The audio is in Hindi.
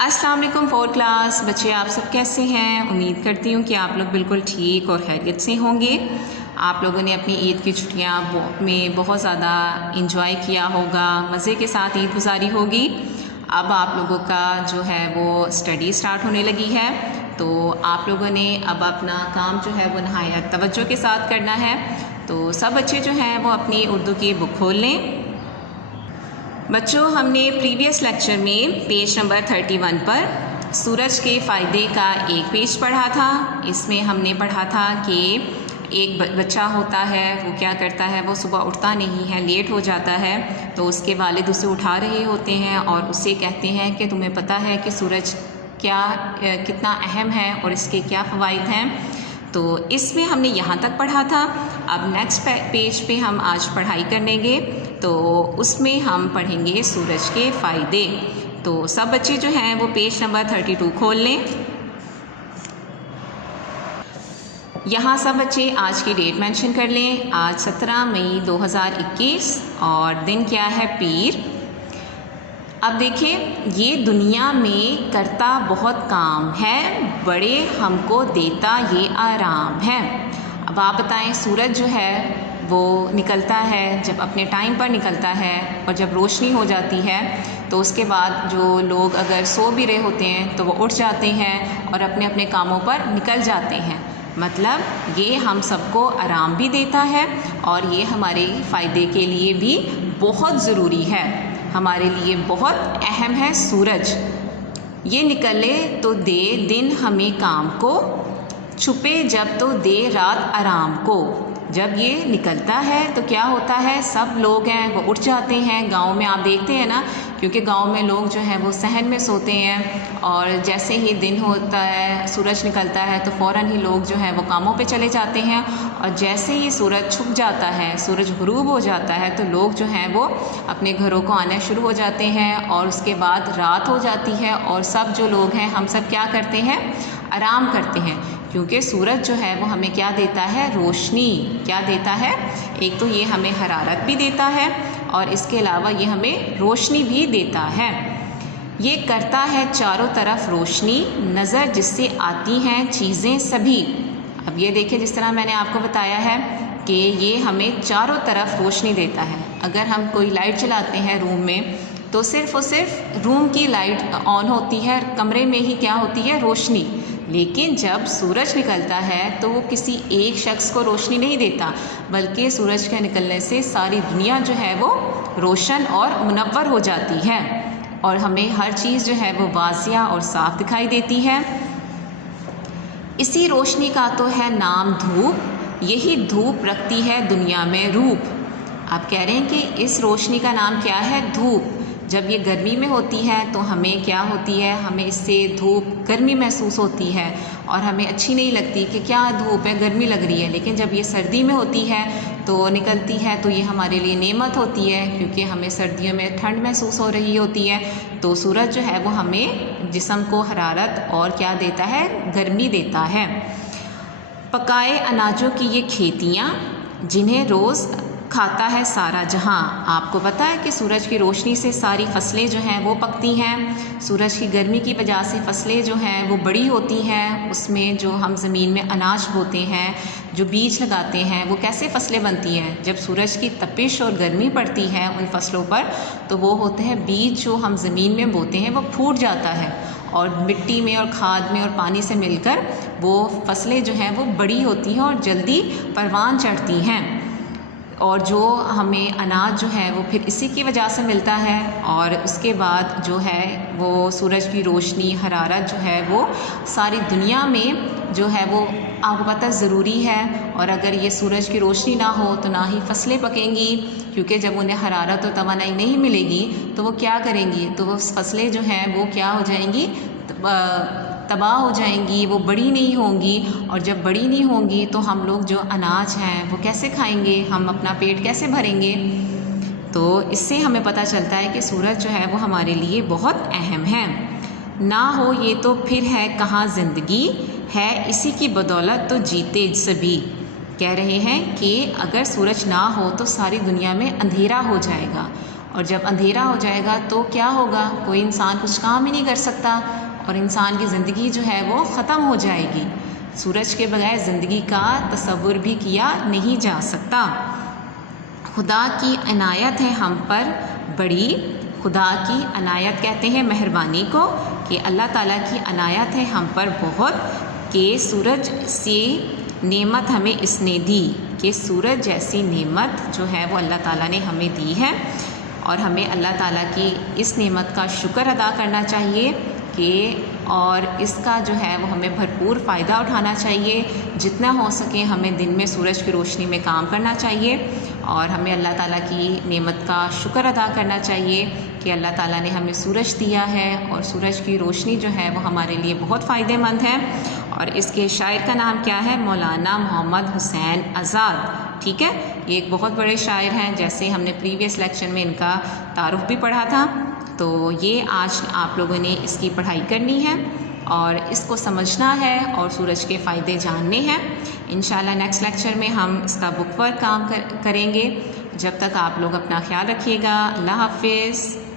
अस्सलाम वालेकुम फोर्थ क्लास बच्चे, आप सब कैसे हैं। उम्मीद करती हूँ कि आप लोग बिल्कुल ठीक और खैरियत से होंगे। आप लोगों ने अपनी ईद की छुट्टियाँ में बहुत ज़्यादा इंजॉय किया होगा, मज़े के साथ ईद गुजारी होगी। अब आप लोगों का जो है वो स्टडी स्टार्ट होने लगी है, तो आप लोगों ने अब अपना काम जो है वो नहायत तवज्जो के साथ करना है। तो सब बच्चे जो हैं वो अपनी उर्दू की बुक खोल लें। बच्चों, हमने प्रीवियस लेक्चर में पेज नंबर 31 पर सूरज के फ़ायदे का एक पेज पढ़ा था। इसमें हमने पढ़ा था कि एक बच्चा होता है, वो क्या करता है, वो सुबह उठता नहीं है, लेट हो जाता है, तो उसके वालिद उसे उठा रहे होते हैं और उससे कहते हैं कि तुम्हें पता है कि सूरज कितना अहम है और इसके क्या फ़वाइद हैं। तो इसमें हमने यहाँ तक पढ़ा था। अब नेक्स्ट पेज पे हम आज पढ़ाई करेंगे, तो उसमें हम पढ़ेंगे सूरज के फ़ायदे। तो सब बच्चे जो हैं वो पेज नंबर 32 खोल लें। यहाँ सब बच्चे आज की डेट मेंशन कर लें। आज 17 मई 2021 और दिन क्या है, पीर। अब देखें, ये दुनिया में करता बहुत काम है, बड़े हमको देता ये आराम है। अब आप बताएं, सूरज जो है वो निकलता है, जब अपने टाइम पर निकलता है और जब रोशनी हो जाती है तो उसके बाद जो लोग अगर सो भी रहे होते हैं तो वो उठ जाते हैं और अपने अपने कामों पर निकल जाते हैं। मतलब ये हम सबको आराम भी देता है और ये हमारे फ़ायदे के लिए भी बहुत ज़रूरी है, हमारे लिए बहुत अहम है। सूरज ये निकले तो दे दिन हमें काम को, छुपे जब तो दे रात आराम को। जब ये निकलता है तो क्या होता है, सब लोग हैं वो उठ जाते हैं। गांव में आप देखते हैं ना, क्योंकि गांव में लोग जो हैं वो सहन में सोते हैं और जैसे ही दिन होता है, सूरज निकलता है, तो फ़ौरन ही लोग जो हैं वो कामों पे चले जाते हैं। और जैसे ही सूरज छुप जाता है, सूरज ग़ुरूब हो जाता है, तो लोग जो हैं वो अपने घरों को आना शुरू हो जाते हैं और उसके बाद रात हो जाती है और सब जो लोग हैं हम सब क्या करते हैं, आराम करते हैं। क्योंकि सूरज जो है वो हमें क्या देता है, रोशनी। क्या देता है, एक तो ये हमें हरारत भी देता है और इसके अलावा ये हमें रोशनी भी देता है। ये करता है चारों तरफ रोशनी, नज़र जिससे आती हैं चीज़ें सभी। अब ये देखिए, जिस तरह मैंने आपको बताया है कि ये हमें चारों तरफ रोशनी देता है। अगर हम कोई लाइट जलाते हैं रूम में तो सिर्फ़ और सिर्फ रूम की लाइट ऑन होती है, कमरे में ही क्या होती है, रोशनी। लेकिन जब सूरज निकलता है तो वो किसी एक शख्स को रोशनी नहीं देता, बल्कि सूरज के निकलने से सारी दुनिया जो है वो रोशन और मुनव्वर हो जाती है और हमें हर चीज़ जो है वो वाज़िया और साफ़ दिखाई देती है। इसी रोशनी का तो है नाम धूप, यही धूप रखती है दुनिया में रूप। आप कह रहे हैं कि इस रोशनी का नाम क्या है, धूप। जब ये गर्मी में होती है तो हमें क्या होती है, हमें इससे धूप गर्मी महसूस होती है और हमें अच्छी नहीं लगती कि क्या धूप है, गर्मी लग रही है। लेकिन जब ये सर्दी में होती है तो निकलती है तो ये हमारे लिए नेमत होती है, क्योंकि हमें सर्दियों में ठंड महसूस हो रही होती है। तो सूरज जो है वो हमें जिस्म को हरारत और क्या देता है, गर्मी देता है। पकाए अनाजों की ये खेतियाँ, जिन्हें रोज़ खाता है सारा जहां। आपको पता है कि सूरज की रोशनी से सारी फसलें जो हैं वो पकती हैं। सूरज की गर्मी की वजह से फसलें जो हैं वो बड़ी होती हैं। उसमें जो हम ज़मीन में अनाज बोते हैं, जो बीज लगाते हैं, वो कैसे फसलें बनती हैं, जब सूरज की तपिश और गर्मी पड़ती है उन फसलों पर, तो वो होते हैं बीज जो हम ज़मीन में बोते हैं वो फूट जाता है और मिट्टी में और खाद में और पानी से मिलकर वो फसलें जो हैं वो बड़ी होती हैं और जल्दी परवान चढ़ती हैं। और जो हमें अनाज जो है वो फिर इसी की वजह से मिलता है। और उसके बाद जो है वो सूरज की रोशनी, हरारत जो है वो सारी दुनिया में जो है वो आपको पता ज़रूरी है। और अगर ये सूरज की रोशनी ना हो तो ना ही फसलें पकेंगी, क्योंकि जब उन्हें हरारत और तवानाई नहीं मिलेगी तो वो क्या करेंगी, तो वो फसलें जो हैं वो क्या हो जाएंगी, तबाह हो जाएंगी, वो बड़ी नहीं होंगी। और जब बड़ी नहीं होंगी तो हम लोग जो अनाज हैं वो कैसे खाएंगे, हम अपना पेट कैसे भरेंगे। तो इससे हमें पता चलता है कि सूरज जो है वो हमारे लिए बहुत अहम है। ना हो ये तो फिर है कहाँ ज़िंदगी, है इसी की बदौलत तो जीते सभी। कह रहे हैं कि अगर सूरज ना हो तो सारी दुनिया में अंधेरा हो जाएगा और जब अंधेरा हो जाएगा तो क्या होगा, कोई इंसान कुछ काम ही नहीं कर सकता और इंसान की ज़िंदगी जो है वो ख़त्म हो जाएगी। सूरज के बगैर ज़िंदगी का तसव्वुर भी किया नहीं जा सकता। खुदा की इनायत है हम पर बड़ी, खुदा की अनायत कहते हैं मेहरबानी को, कि अल्लाह ताला की अनायत है हम पर बहुत, कि सूरज से नेमत हमें इसने दी, कि सूरज जैसी नेमत जो है वो अल्लाह ताला ने हमें दी है और हमें अल्लाह ताला की इस नेमत का शुक्र अदा करना चाहिए कि और इसका जो है वो हमें भरपूर फ़ायदा उठाना चाहिए। जितना हो सके हमें दिन में सूरज की रोशनी में काम करना चाहिए और हमें अल्लाह ताला की नेमत का शुक्र अदा करना चाहिए कि अल्लाह ताला ने हमें सूरज दिया है और सूरज की रोशनी जो है वो हमारे लिए बहुत फ़ायदेमंद है। और इसके शायर का नाम क्या है, मौलाना मोहम्मद हुसैन आज़ाद। ठीक है, ये एक बहुत बड़े शायर हैं, जैसे हमने प्रीवियस लेक्चर में इनका तारुफ भी पढ़ा था। तो ये आज आप लोगों ने इसकी पढ़ाई करनी है और इसको समझना है और सूरज के फ़ायदे जानने हैं। इंशाल्लाह नेक्स्ट लेक्चर में हम इसका बुक पर काम करेंगे। जब तक आप लोग अपना ख्याल रखिएगा। अल्लाह हाफ़िज़।